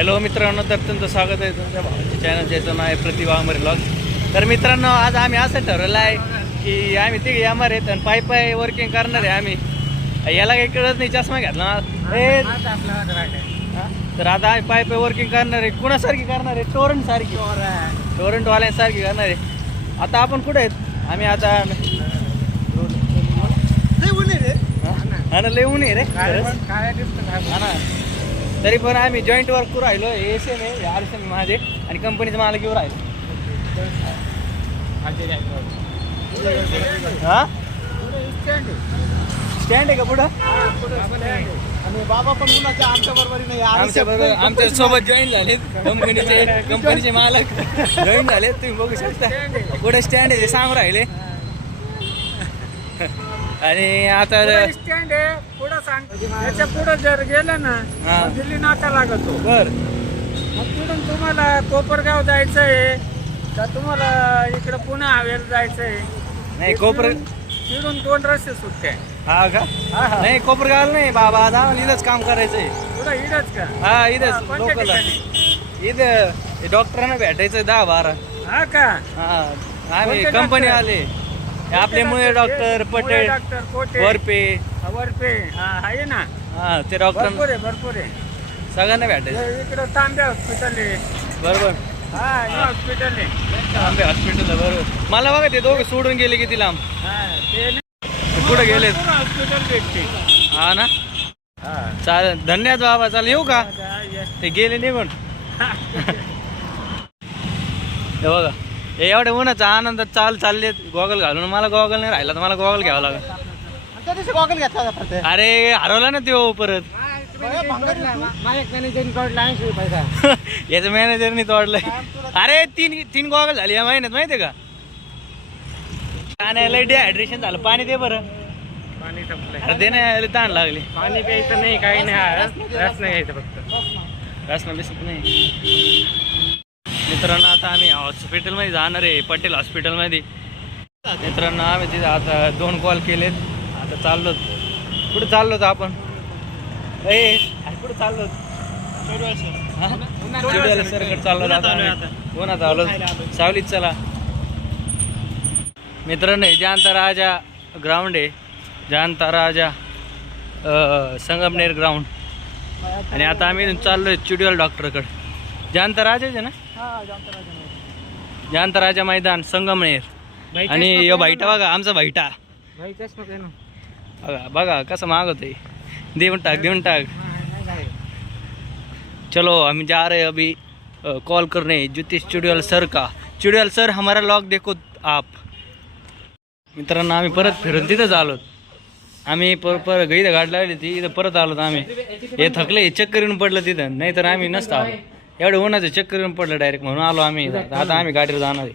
Hello मित्रांनो, तर तुमचं स्वागत आहे तुमच्या भावाच्या चॅनल ज्याचं नाव आहे प्रतिभा अमर व्लॉग्स. तर मित्रांनो, आज आम्ही असं ठरवलं आहे की आम्ही तिघे येणार आहेत आणि पाय वर्किंग करणार आहे आम्ही. याला काही कळत नाही, चष्मा घातला तर आता आम्ही पाय वर्किंग करणार आहे. कुणासारखी करणार आहे? टोरंट सारखी, टोरंटवाल्यांसारखी करणार आहे. आता आपण कुठे आहेत? आम्ही आता लय ऊन आहे रे तरी पण आम्ही जॉईंट वर्क करू राहिलो. एसएम आहे, आरएसएम माझे आणि कंपनीचं मला घेऊन राहिलो. हा स्टँड आहे का पुढं? आणि बाबा पण उन्हाच्या आमच्या बरोबर नाही, आमच्या सोबत जॉईन झाले. कंपनीचे मालक जॉईन झाले, तुम्ही बघू शकता. पुढे स्टँड आहे, ते सांगून राहिले. आणि आता स्टँड आहे पुढं सांग, त्याच्या पुढं जर गेलं ना दिल्ली नाका लागतो. बर, मग तिथून तुम्हाला कोपरगाव जायचं आहे का तुम्हाला इकडं पुणे हवेला जायचं आहे? नाही तिथून 2 रस्ते सुटते. हा का? नाही कोपरगाव नाही बाबा, आज आम्हाला इथंच काम करायचंय. पुढं इडच का? हा इथंच लोकल. इथं डॉक्टरांना भेटायचं 10-12. हा का? हा आम्ही कंपनी आले. आपल्यामुळे डॉक्टर पटेल, डॉक्टर कोटे वरपे हा आहे ना. हा ते डॉक्टर भरपूर आहे सगळ्यांना भेटायचं. इकडं तांबे हॉस्पिटल आहे. बरोबर, हा हॉस्पिटल आहे. तांबे हॉस्पिटल. बरोबर. मला बघा ते दोघे सोडून गेले किती लांब. ते कुठे गेले? हॉस्पिटल भेटते. हा ना, चालेल. धन्यवाद बाबा. चालेल, येऊ का? ते गेले निघून. हे बघा, हे एवढ्या उन्हाचा आनंदात चालले गॉगल घालून. मला गॉगल नाही राहिला तर मला गॉगल घ्यावा लागेल. गॉगल घेतला अरे हरवला ना तो परत. याचं मॅनेजरनी तोडलंय. अरे तीन गॉगल झाली या महिन्यात, माहितीये का? पाण्याला डिहायड्रेशन झालं. पाणी दे बरं. पाणी संपलंय. अरे दे ना, ताण लागली. पाणी प्यायचं नाही, काही नाही. रस नाही घ्यायचं फक्त. रस ना बिस्किट नाही. मित्रांनो, आता आम्ही हॉस्पिटलमध्ये जाणार आहे, पटेल हॉस्पिटलमध्ये. मित्रांनो, आम्ही तिथे आता 2 कॉल केलेत. आता चाललो. कुठे चाललो तर आपण? कुठे चाललो? सरकडे चाललो. कोणात आलो? सावलीत. चला मित्रांनो, हे जानता राजा ग्राउंड आहे, जानता राजा संगमनेर ग्राउंड. आणि आता आम्ही चाललोय चिडियल डॉक्टरकडे. जानता राजाच आहे ना? जानता राजा मैदान संगमनेर. आणि यो भाईटा बघा, आमचा भाईटा बघा कसं मागवतोय. देऊन टाक. चलो हम जा रहे अभी कॉल करने ज्योतिष चुडियल सर का. चुडियल सर हमारा लॉग देखो आप. मित्रांनो, आम्ही परत फिरून तिथंच आलो. आम्ही परत गैर गाडी लागली ती इथं परत आलो. आम्ही हे थकले, चक्कर येऊन पडलं तिथं. नाही तर आम्ही नसतो आलो. एवढं उन्हाचं चक्कर येऊन पडलं डायरेक्ट, म्हणून आलो आम्ही. आता आम्ही गाडीवर जाणार आहे.